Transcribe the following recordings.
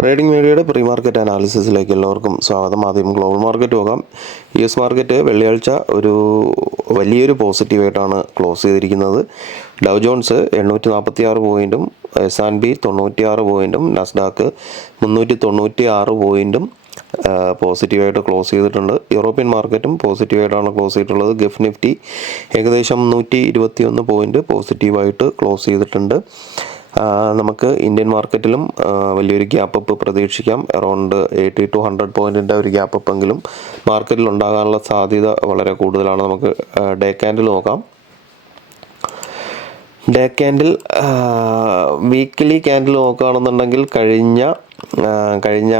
Trading മീഡിയയുടെ pre market അനാലിസിസിലേക്ക് എല്ലാവർക്കും സ്വാഗതം. ആദ്യം ഗ്ലോബൽ മാർക്കറ്റ് പോകാം. US മാർക്കറ്റ് വെള്ളിയാഴ്ച ഒരു വലിയൊരു പോസിറ്റീവായിട്ടാണ് ക്ലോസ് ചെയ്തിരിക്കുന്നത്. ഡൗ ജോൺസ് 846 പോയിൻറ്റും S&P 96 പോയിൻറ്റും നസ്ഡാക്ക് 396 പോയിൻറ്റും പോസിറ്റീവായിട്ട് ക്ലോസ് ചെയ്തിട്ടുണ്ട്. യൂറോപ്യൻ മാർക്കറ്റും പോസിറ്റീവായിട്ടാണ് ക്ലോസ് ചെയ്തിട്ടുള്ളത്. ഗൾഫ് നിഫ്റ്റി ഏകദേശം 121 പോയിൻറ്റ് പോസിറ്റീവായിട്ട് ക്ലോസ് ചെയ്തിട്ടുണ്ട്. നമുക്ക് ഇന്ത്യൻ മാർക്കറ്റിലും വലിയൊരു ഗ്യാപ്പ് അപ്പ് പ്രതീക്ഷിക്കാം. അറൗണ്ട് 80 to 100 പോയിൻറ്റിൻ്റെ ഒരു ഗ്യാപ്പ് അപ്പ് എങ്കിലും മാർക്കറ്റിൽ ഉണ്ടാകാനുള്ള സാധ്യത വളരെ കൂടുതലാണ്. നമുക്ക് ഡേ ക്യാൻഡിൽ നോക്കാം. ഡേ ക്യാൻഡിൽ വീക്ക്ലി ക്യാൻഡിൽ നോക്കുകയാണെന്നുണ്ടെങ്കിൽ കഴിഞ്ഞ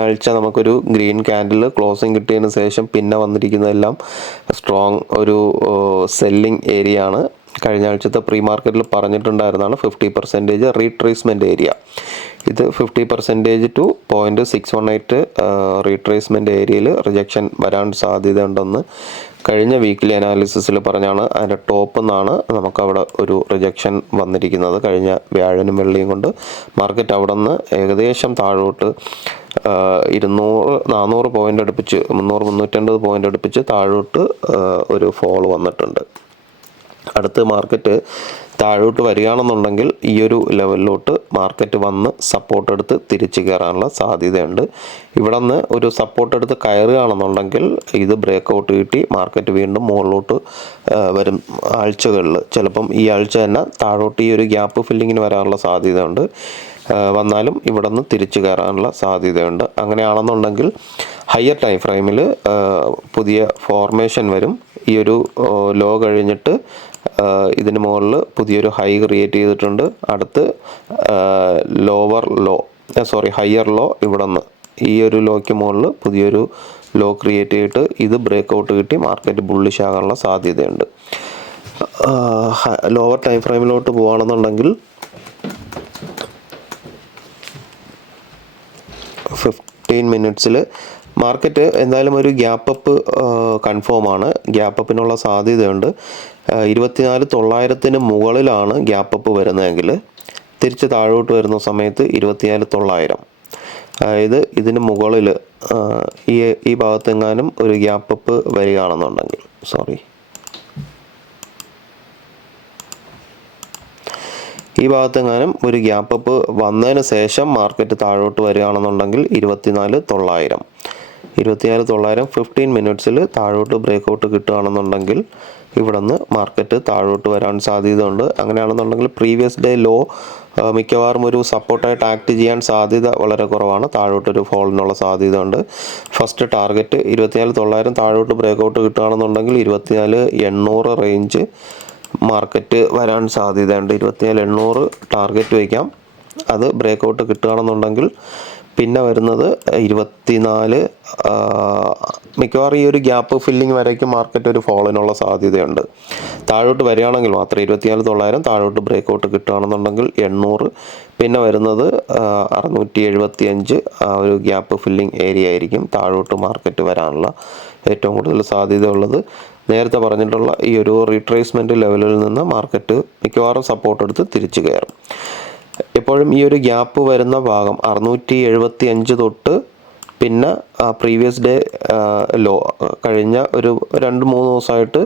ആഴ്ച നമുക്കൊരു ഗ്രീൻ ക്യാൻഡിൽ ക്ലോസിങ് കിട്ടിയതിന് ശേഷം പിന്നെ വന്നിരിക്കുന്നതെല്ലാം സ്ട്രോങ് ഒരു സെല്ലിംഗ് ഏരിയ ആണ്. കഴിഞ്ഞ ആഴ്ചത്തെ പ്രീ മാർക്കറ്റിൽ പറഞ്ഞിട്ടുണ്ടായിരുന്നതാണ് 50% റീട്രേസ്മെൻറ്റ് ഏരിയ. ഇത് 50% to 0.618 റീട്രേസ്മെൻറ്റ് ഏരിയയിൽ റിജക്ഷൻ വരാൻ സാധ്യതയുണ്ടെന്ന് കഴിഞ്ഞ വീക്ക്ലി അനാലിസിസിൽ പറഞ്ഞാണ്. അതിൻ്റെ ടോപ്പ് നിന്നാണ് നമുക്കവിടെ ഒരു റിജക്ഷൻ വന്നിരിക്കുന്നത്. കഴിഞ്ഞ വ്യാഴനും വെള്ളിയും കൊണ്ട് മാർക്കറ്റ് അവിടെ നിന്ന് ഏകദേശം താഴോട്ട് 200-400 പോയിൻ്റ് അടുപ്പിച്ച് 300-350 പോയിൻ്റ് അടുപ്പിച്ച് താഴോട്ട് ഒരു ഫോൾ വന്നിട്ടുണ്ട്. അടുത്ത് മാർക്കറ്റ് താഴോട്ട് വരികയാണെന്നുണ്ടെങ്കിൽ ഈ ഒരു ലെവലിലോട്ട് മാർക്കറ്റ് വന്ന് സപ്പോർട്ട് എടുത്ത് തിരിച്ചു കയറാനുള്ള സാധ്യതയുണ്ട്. ഇവിടെ നിന്ന് ഒരു സപ്പോർട്ട് എടുത്ത് കയറുകയാണെന്നുണ്ടെങ്കിൽ ഇത് ബ്രേക്കൗട്ട് കിട്ടി മാർക്കറ്റ് വീണ്ടും മുകളിലോട്ട് വരും ആഴ്ചകളിൽ. ചിലപ്പം ഈ ആഴ്ച തന്നെ താഴോട്ട് ഈ ഒരു ഗ്യാപ്പ് ഫില്ലിങ്ങിന് വരാനുള്ള സാധ്യതയുണ്ട്. വന്നാലും ഇവിടെ നിന്ന് തിരിച്ചു കയറാനുള്ള സാധ്യതയുണ്ട്. അങ്ങനെയാണെന്നുണ്ടെങ്കിൽ ഹയർ ടൈം ഫ്രെയിമിൽ പുതിയ ഫോർമേഷൻ വരും. ഈ ഒരു ലോ കഴിഞ്ഞിട്ട് ഇതിന് മുകളിൽ പുതിയൊരു ഹൈ ക്രിയേറ്റ് ചെയ്തിട്ടുണ്ട്. അടുത്ത് ഹയർ ലോ ഇവിടെ നിന്ന് ഈ ഒരു ലോയ്ക്ക് മുകളിൽ പുതിയൊരു ലോ ക്രിയേറ്റ് ചെയ്തിട്ട് ഇത് ബ്രേക്കൗട്ട് കിട്ടി മാർക്കറ്റ് ബുള്ളിഷ് ആകാനുള്ള സാധ്യതയുണ്ട്. ലോവർ ടൈം ഫ്രെയിമിലോട്ട് പോകുകയാണെന്നുണ്ടെങ്കിൽ 15 മിനിറ്റ്സിൽ മാർക്കറ്റ് എന്തായാലും ഒരു ഗ്യാപ്പ് അപ്പ് കൺഫേം ആണ്. ഗ്യാപ്പ് അപ്പിനുള്ള സാധ്യതയുണ്ട്. 24,900 മുകളിലാണ് ഗ്യാപ്പ് അപ്പ് വരുന്നതെങ്കിൽ തിരിച്ച് താഴോട്ട് വരുന്ന സമയത്ത് 24,900, അതായത് ഇതിന് മുകളിൽ ഈ ഭാഗത്തെങ്ങാനും ഒരു ഗ്യാപ്പ് അപ്പ് വരികയാണെന്നുണ്ടെങ്കിൽ ഈ ഭാഗത്തെങ്ങാനും ഒരു ഗ്യാപ്പ് അപ്പ് വന്നതിന് ശേഷം മാർക്കറ്റ് താഴോട്ട് വരികയാണെന്നുണ്ടെങ്കിൽ 24,900 15 മിനിറ്റ്സിൽ താഴോട്ട് ബ്രേക്കൗട്ട് കിട്ടുകയാണെന്നുണ്ടെങ്കിൽ ഇവിടെ നിന്ന് മാർക്കറ്റ് താഴോട്ട് വരാൻ സാധ്യതയുണ്ട്. അങ്ങനെയാണെന്നുണ്ടെങ്കിൽ പ്രീവിയസ് ഡേ ലോ മിക്കവാറും ഒരു സപ്പോർട്ടായിട്ട് ആക്ട് ചെയ്യാൻ സാധ്യത വളരെ കുറവാണ്. താഴോട്ടൊരു ഫോളിനുള്ള സാധ്യതയുണ്ട്. ഫസ്റ്റ് ടാർഗറ്റ് 24,900 താഴോട്ട് ബ്രേക്കൗട്ട് കിട്ടുകയാണെന്നുണ്ടെങ്കിൽ 24,800 റേഞ്ച് മാർക്കറ്റ് വരാൻ സാധ്യതയുണ്ട്. 24,800 ടാർഗറ്റ് വയ്ക്കാം. അത് ബ്രേക്കൗട്ട് കിട്ടുകയാണെന്നുണ്ടെങ്കിൽ പിന്നെ വരുന്നത് 24, മിക്കവാറും ഈ ഒരു ഗ്യാപ്പ് ഫില്ലിങ് വരയ്ക്കും മാർക്കറ്റ് ഒരു ഫോളിനുള്ള സാധ്യതയുണ്ട്. താഴോട്ട് വരികയാണെങ്കിൽ മാത്രം 24,900 താഴോട്ട് ബ്രേക്കൗട്ട് കിട്ടുകയാണെന്നുണ്ടെങ്കിൽ 800, പിന്നെ വരുന്നത് 675 ഒരു ഗ്യാപ്പ് ഫില്ലിംഗ് ഏരിയ ആയിരിക്കും താഴോട്ട് മാർക്കറ്റ് വരാനുള്ള ഏറ്റവും കൂടുതൽ സാധ്യതയുള്ളത്. നേരത്തെ പറഞ്ഞിട്ടുള്ള ഈ ഒരു റീട്രേസ്മെൻറ്റ് ലെവലിൽ നിന്ന് മാർക്കറ്റ് മിക്കവാറും സപ്പോർട്ട് എടുത്ത് തിരിച്ചു കയറും. എപ്പോഴും ഈ ഒരു ഗ്യാപ്പ് വരുന്ന ഭാഗം 675 തൊട്ട് പിന്നെ പ്രീവിയസ് ഡേ ലോ കഴിഞ്ഞ ഒരു 2-3 ദിവസമായിട്ട്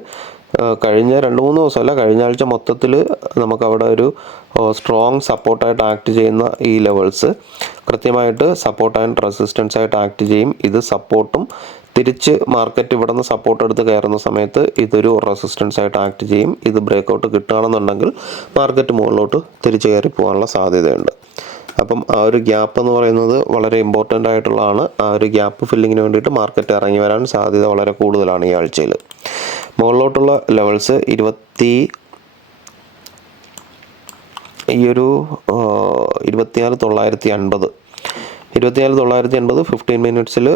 കഴിഞ്ഞ 2-3 ദിവസമല്ല കഴിഞ്ഞ ആഴ്ച മൊത്തത്തിൽ നമുക്കവിടെ ഒരു സ്ട്രോങ് സപ്പോർട്ടായിട്ട് ആക്ട് ചെയ്യുന്ന ഈ ലെവൽസ് കൃത്യമായിട്ട് സപ്പോർട്ട് ആൻഡ് റെസിസ്റ്റൻസ് ആയിട്ട് ആക്ട് ചെയ്യും. ഇത് സപ്പോർട്ടും തിരിച്ച് മാർക്കറ്റ് ഇവിടെ നിന്ന് സപ്പോർട്ട് എടുത്ത് കയറുന്ന സമയത്ത് ഇതൊരു റെസിസ്റ്റൻസ് ആയിട്ട് ആക്ട് ചെയ്യും. ഇത് ബ്രേക്കൗട്ട് കിട്ടുകയാണെന്നുണ്ടെങ്കിൽ മാർക്കറ്റ് മുകളിലോട്ട് തിരിച്ച് കയറി പോകാനുള്ള സാധ്യതയുണ്ട്. അപ്പം ആ ഒരു ഗ്യാപ്പ് എന്ന് പറയുന്നത് വളരെ ഇമ്പോർട്ടൻ്റ് ആയിട്ടുള്ളതാണ്. ആ ഒരു ഗ്യാപ്പ് ഫില്ലിങ്ങിന് വേണ്ടിയിട്ട് മാർക്കറ്റ് ഇറങ്ങി വരാൻ സാധ്യത വളരെ കൂടുതലാണ് ഈ ആഴ്ചയിൽ. മുകളിലോട്ടുള്ള ലെവൽസ് 24,980 24,980 15 മിനിറ്റ്സിൽ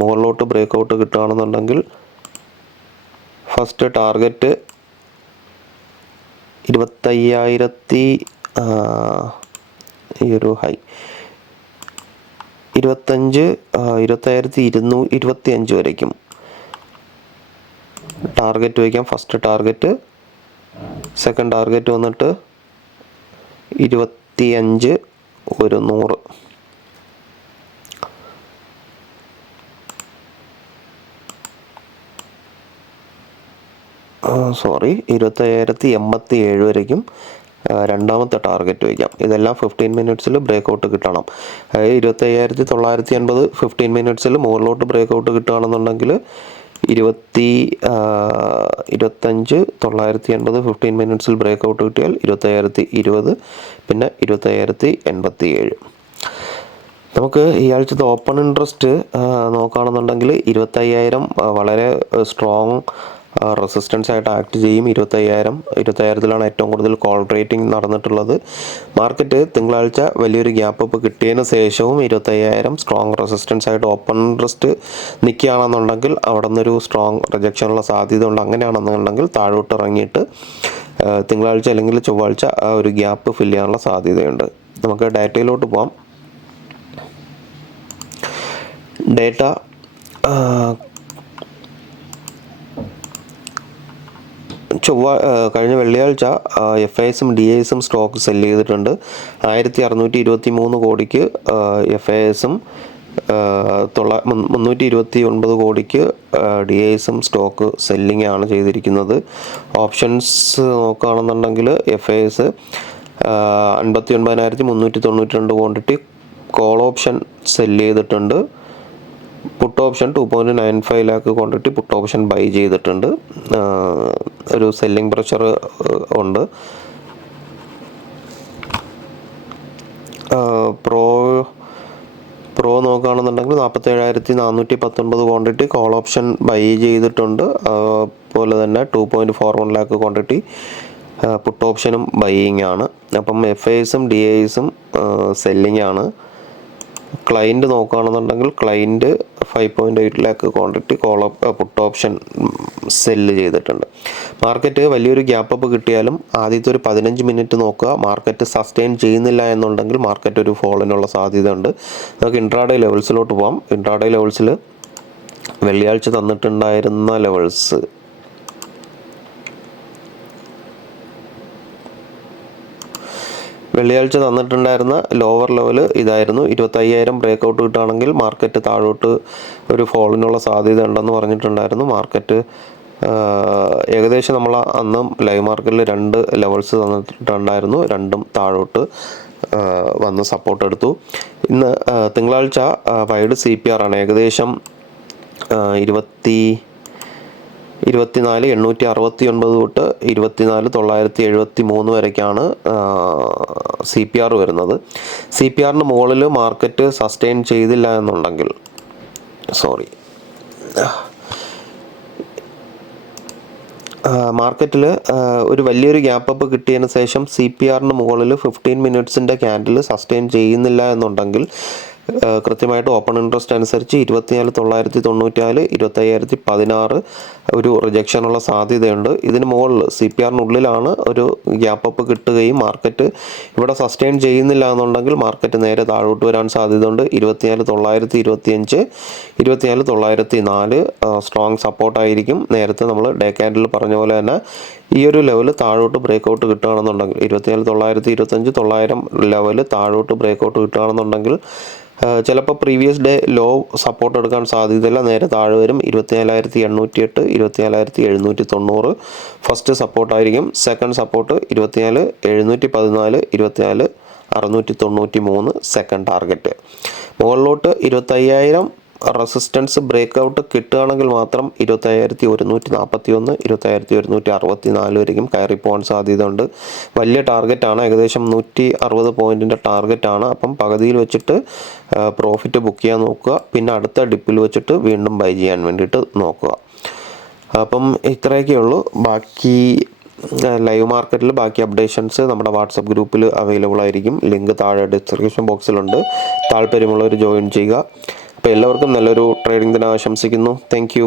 മുകളിലോട്ട് ബ്രേക്കൗട്ട് കിട്ടുകയാണെന്നുണ്ടെങ്കിൽ ഫസ്റ്റ് ടാർഗറ്റ് 25,000 ഈ ഒരു ഹൈ 25,225 വരയ്ക്കും ടാർഗറ്റ് വയ്ക്കാം. First target. സെക്കൻഡ് ടാർഗറ്റ് വന്നിട്ട് 25,100 25,087 വരയ്ക്കും രണ്ടാമത്തെ ടാർഗറ്റ് വയ്ക്കാം. ഇതെല്ലാം 15 മിനിറ്റ്സിൽ ബ്രേക്കൗട്ട് കിട്ടണം. അതായത് 25,980 15 മിനിറ്റ്സിൽ മുകളിലോട്ട് ബ്രേക്കൗട്ട് കിട്ടുകയാണെന്നുണ്ടെങ്കിൽ 25,980 15 മിനിറ്റ്സിൽ ബ്രേക്കൗട്ട് കിട്ടിയാൽ 25,020, പിന്നെ 25,087. നമുക്ക് ഈ ആഴ്ചത്തെ ഓപ്പൺ ഇൻട്രസ്റ്റ് നോക്കുകയാണെന്നുണ്ടെങ്കിൽ 25,000 വളരെ സ്ട്രോങ് റെസിസ്റ്റൻസ് ആയിട്ട് ആക്ട് ചെയ്യും. 25,000 ഏറ്റവും കൂടുതൽ കോൾ റേറ്റിംഗ് നടന്നിട്ടുള്ളത്. മാർക്കറ്റ് തിങ്കളാഴ്ച വലിയൊരു ഗ്യാപ്പ് അപ്പ് കിട്ടിയതിന് ശേഷവും 25,000 സ്ട്രോങ് റെസിസ്റ്റൻസ് ആയിട്ട് ഓപ്പൺ ഇൻട്രസ്റ്റ് നിൽക്കുകയാണെന്നുണ്ടെങ്കിൽ അവിടെ നിന്നൊരു സ്ട്രോങ് റിജക്ഷനുള്ള സാധ്യത ഉണ്ട്. അങ്ങനെയാണെന്നുണ്ടെങ്കിൽ താഴോട്ട് ഇറങ്ങിയിട്ട് തിങ്കളാഴ്ച അല്ലെങ്കിൽ ചൊവ്വാഴ്ച ആ ഒരു ഗ്യാപ്പ് ഫില്ല് ചെയ്യാനുള്ള സാധ്യതയുണ്ട്. നമുക്ക് ഡാറ്റയിലോട്ട് പോകാം. ഡേറ്റ കഴിഞ്ഞ വെള്ളിയാഴ്ച FISും DISും സ്റ്റോക്ക് സെല്ല് ചെയ്തിട്ടുണ്ട്. 1,623 കോടിക്ക് FISും 329 കോടിക്ക് DISും സ്റ്റോക്ക് സെല്ലിംഗ് ആണ് ചെയ്തിരിക്കുന്നത്. ഓപ്ഷൻസ് നോക്കുകയാണെന്നുണ്ടെങ്കിൽ FIS 59,392 quantity call option sell ചെയ്തിട്ടുണ്ട്. Put option 2.95 lakh quantity put option buy ചെയ്തിട്ടുണ്ട്. ഒരു സെല്ലിംഗ് പ്രഷർ ഉണ്ട്. പ്രോ നോക്കുകയാണെന്നുണ്ടെങ്കിൽ 47,419 ക്വാണ്ടിറ്റി കോൾ ഓപ്ഷൻ ബൈ ചെയ്തിട്ടുണ്ട്. അതുപോലെ തന്നെ 2.41 ലാക്ക് ക്വാണ്ടിറ്റി പുട്ട് ഓപ്ഷനും ബൈയിങ് ആണ്. അപ്പം FISും DISും സെല്ലിംഗ് ആണ്. ക്ലൈൻറ്റ് നോക്കുകയാണെന്നുണ്ടെങ്കിൽ client 5.8 lakh quantity put option sell ചെയ്തിട്ടുണ്ട്. മാർക്കറ്റ് വലിയൊരു ഗ്യാപ്പ് അപ്പ് കിട്ടിയാലും ആദ്യത്തെ ഒരു 15 മിനിറ്റ് നോക്കുക. മാർക്കറ്റ് സസ്റ്റെയിൻ ചെയ്യുന്നില്ല എന്നുണ്ടെങ്കിൽ മാർക്കറ്റ് ഒരു ഫോളിനുള്ള സാധ്യതയുണ്ട്. നമുക്ക് ഇൻട്രാഡേ ലെവൽസിലോട്ട് പോകാം. ഇൻട്രാഡേ ലെവൽസിൽ വെള്ളിയാഴ്ച തന്നിട്ടുണ്ടായിരുന്ന ലെവൽസ് വെള്ളിയാഴ്ച തന്നിട്ടുണ്ടായിരുന്ന ലോവർ ലെവൽ ഇതായിരുന്നു. 25,000 ബ്രേക്കൗട്ട് കിട്ടുകയാണെങ്കിൽ മാർക്കറ്റ് താഴോട്ട് ഒരു ഫോളിനുള്ള സാധ്യത ഉണ്ടെന്ന് പറഞ്ഞിട്ടുണ്ടായിരുന്നു. മാർക്കറ്റ് ഏകദേശം നമ്മൾ അന്ന് ലൈവ് മാർക്കറ്റിൽ 2 ലെവൽസ് തന്നിട്ടുണ്ടായിരുന്നു. രണ്ടും താഴോട്ട് വന്ന് സപ്പോർട്ട് എടുത്തു. ഇന്ന് തിങ്കളാഴ്ച വൈഡ് CPR ആണ്. ഏകദേശം 24,869 തൊട്ട് 24,973 വരയ്ക്കാണ് CPR വരുന്നത്. CPRന് മുകളിൽ മാർക്കറ്റ് സസ്റ്റെയിൻ ചെയ്തില്ല എന്നുണ്ടെങ്കിൽ മാർക്കറ്റിൽ ഒരു വലിയൊരു ഗ്യാപ്പ് അപ്പ് കിട്ടിയതിന് ശേഷം CPRന് മുകളിൽ 15 മിനിറ്റ്സിൻ്റെ ക്യാൻഡിൽ സസ്റ്റെയിൻ ചെയ്യുന്നില്ല എന്നുണ്ടെങ്കിൽ കൃത്യമായിട്ട് ഓപ്പൺ ഇൻട്രസ്റ്റ് അനുസരിച്ച് 24,994 25,016 ഒരു റിജക്ഷനുള്ള സാധ്യതയുണ്ട്. ഇതിന് മുകളിൽ CPRനുള്ളിലാണ് ഒരു ഗ്യാപ്പ് അപ്പ് കിട്ടുകയും മാർക്കറ്റ് ഇവിടെ സസ്റ്റെയിൻ ചെയ്യുന്നില്ല എന്നുണ്ടെങ്കിൽ മാർക്കറ്റ് നേരെ താഴോട്ട് വരാൻ സാധ്യതയുണ്ട്. 24,925 24,904 സ്ട്രോങ് സപ്പോർട്ടായിരിക്കും. നേരത്തെ നമ്മൾ ഡേ ക്യാൻഡിൽ പറഞ്ഞ പോലെ തന്നെ ഈ ഒരു ലെവൽ താഴോട്ട് ബ്രേക്കൗട്ട് കിട്ടുകയാണെന്നുണ്ടെങ്കിൽ 24,925 900 ലെവൽ താഴോട്ട് ബ്രേക്കൗട്ട് കിട്ടുകയാണെന്നുണ്ടെങ്കിൽ ചിലപ്പോൾ പ്രീവിയസ് ഡേ ലോ സപ്പോർട്ട് എടുക്കാൻ സാധ്യതയില്ല. നേരെ താഴെ വരും. 24,808 24,790 ഫസ്റ്റ് സപ്പോർട്ടായിരിക്കും. Second support 24,714 24,693 second target. മുകളിലോട്ട് 25,000 റെസിസ്റ്റൻസ് ബ്രേക്കൗട്ട് കിട്ടുകയാണെങ്കിൽ മാത്രം 25,141 25,164 വരെയും കയറി പോകാൻ സാധ്യതയുണ്ട്. വലിയ ടാർഗറ്റാണ്. ഏകദേശം 160 പോയിൻറ്റിൻ്റെ ടാർഗറ്റാണ്. അപ്പം പകുതിയിൽ വെച്ചിട്ട് പ്രോഫിറ്റ് ബുക്ക് ചെയ്യാൻ നോക്കുക. പിന്നെ അടുത്ത ഡിപ്പിൽ വെച്ചിട്ട് വീണ്ടും ബൈ ചെയ്യാൻ വേണ്ടിയിട്ട് നോക്കുക. അപ്പം ഇത്രയൊക്കെ ഉള്ളൂ. ബാക്കി ലൈവ് മാർക്കറ്റിൽ ബാക്കി അപ്ഡേഷൻസ് നമ്മുടെ വാട്സപ്പ് ഗ്രൂപ്പിൽ അവൈലബിൾ ആയിരിക്കും. ലിങ്ക് താഴെ ഡിസ്ക്രിപ്ഷൻ ബോക്സിലുണ്ട്. താല്പര്യമുള്ളവർ ജോയിൻ ചെയ്യുക. അപ്പോൾ എല്ലാവർക്കും നല്ലൊരു ട്രേഡിംഗ് ദിനം ആശംസിക്കുന്നു. Thank you.